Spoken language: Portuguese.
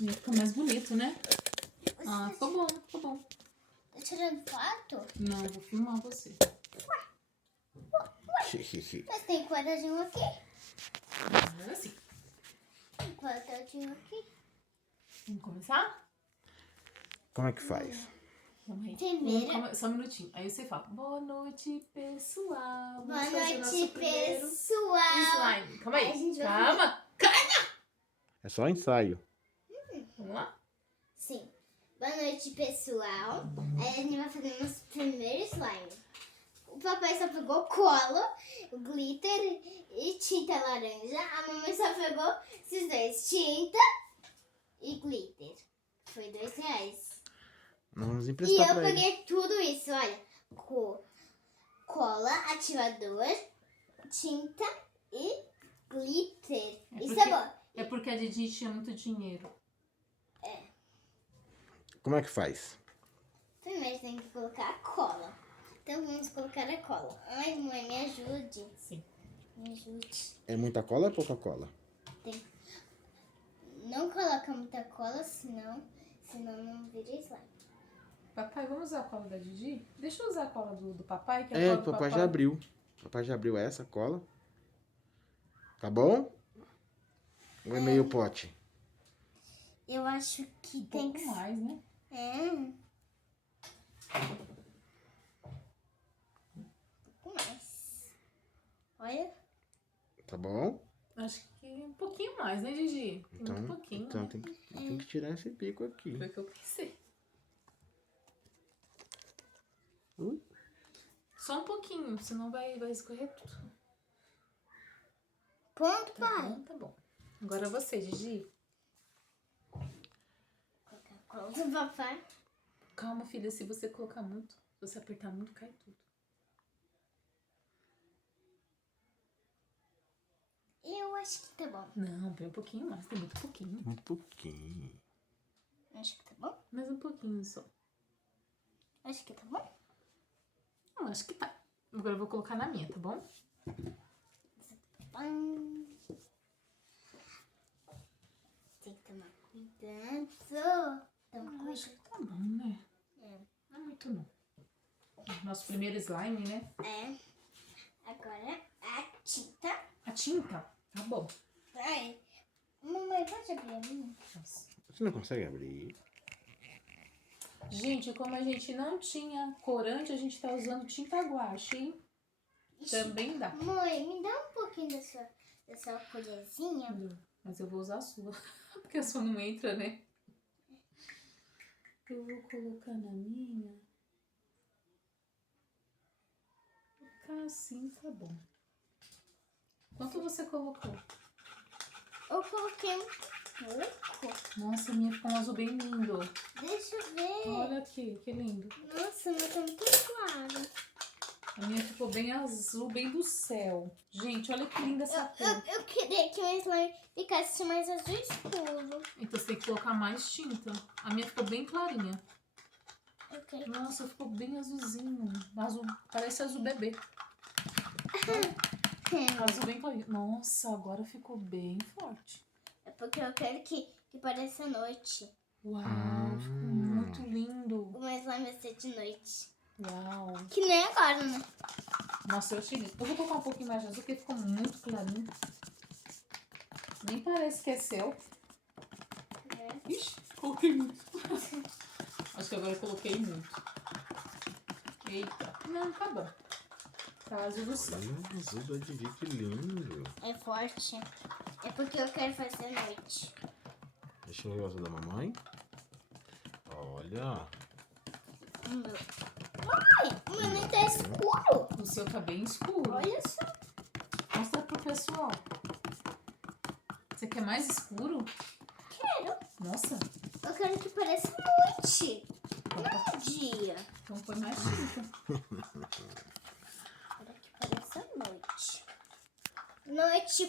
Ia ficar mais bonito, né? Ah, ficou bom, ficou bom. Tá tirando foto? Não, eu vou filmar você. Mas tem quadradinho aqui. Agora sim. Tem quadradinho aqui. Vamos começar? Como é que faz? Vamos aí. Primeiro. Só um minutinho. Aí você fala, boa noite, pessoal. Boa Vamos fazer noite, nosso primeiro pessoal. slime. Calma Aí a aí. gente vai Calma. É só ensaio. Vamos lá? Sim. Boa noite, pessoal. Aí a gente vai fazer nosso primeiro slime. O papai só pegou cola, glitter e tinta laranja. A mamãe só pegou esses dois, tinta e glitter. Foi R$2. Nós vamos E emprestar eu pra ele. peguei tudo isso, olha. Cola, ativador, tinta e glitter. E sabor. É porque a Didi tinha muito dinheiro. Como é que faz? Primeiro tem que colocar a cola. Então vamos colocar a cola. Ai, mãe, me ajude. Sim. Me ajude. É muita cola ou é pouca cola? Não coloca muita cola, senão não vira slime. Papai, vamos usar a cola da Didi? Deixa eu usar a cola do papai, que a É, cola o do papai já abriu. O papai já abriu essa cola. Tá bom? Ou é meio pote? Eu acho que Um tem pouco que mais, né? Um pouco mais. Olha. Tá bom? Acho que um pouquinho mais, né, Didi? Tem Então, muito pouquinho, então né? tem que tirar esse bico aqui. Foi o que eu pensei. Só um pouquinho, senão vai escorrer tudo. Ponto, Tá pai. bom, tá bom. Agora você, Didi. Colocar a cola do papai. Calma, filha, se você colocar muito, se você apertar muito, cai tudo. Eu acho que tá bom. Não, põe um pouquinho mais, tem muito pouquinho. Um pouquinho. Acho que tá bom. Mais um pouquinho só. Acho que tá bom. Eu acho que tá. Agora eu vou colocar na minha, tá bom? Tem que tomar cuidado. Eu acho que tá bom, né? Não é muito não. Nosso primeiro slime, né? Agora a tinta. A tinta, tá bom. Ai. Mamãe, pode abrir a minha? Nossa. Você não consegue abrir? Gente, como a gente não tinha corante, a gente tá usando tinta guache, hein? Também dá. Mãe, me dá um pouquinho dessa colherzinha. Mas eu vou usar a sua, porque a sua não entra, né? Eu vou colocar na minha. Colocar assim, tá bom. Quanto você colocou? Eu coloquei um pouco. Nossa, a minha ficou um azul bem lindo. Deixa eu ver. Olha aqui, que lindo. Nossa, meu tá muito claro. A minha ficou bem azul, bem do céu. Gente, olha que linda essa cor. Eu queria que o slime ficasse mais azul escuro. Então você tem que colocar mais tinta. A minha ficou bem clarinha. Ok. Nossa, ficou bem azulzinho. Azul, parece azul bebê. Azul bem clarinho. Nossa, agora ficou bem forte. É porque eu quero que pareça noite. Uau, ficou muito lindo. O meu slime vai ser de noite. Uau. Que nem agora, né? Nossa, eu achei lindo. Eu vou colocar um pouquinho mais de azul, porque ficou muito clarinho. Nem parece que é céu. Ixi, coloquei muito. Acho que agora eu coloquei muito. Eita. Não, tá bom. Tá azul do céu. Azul da Didi, que lindo. É forte. É porque eu quero fazer noite. Deixa eu ver o azul da mamãe. Olha. Mãe, o meu nem tá escuro. O seu tá bem escuro. Olha só. Mostra pro pessoal. Você quer mais escuro? Quero. Nossa. Eu quero que pareça noite. Não dia. Então põe mais tinta. Quero que pareça noite. Noite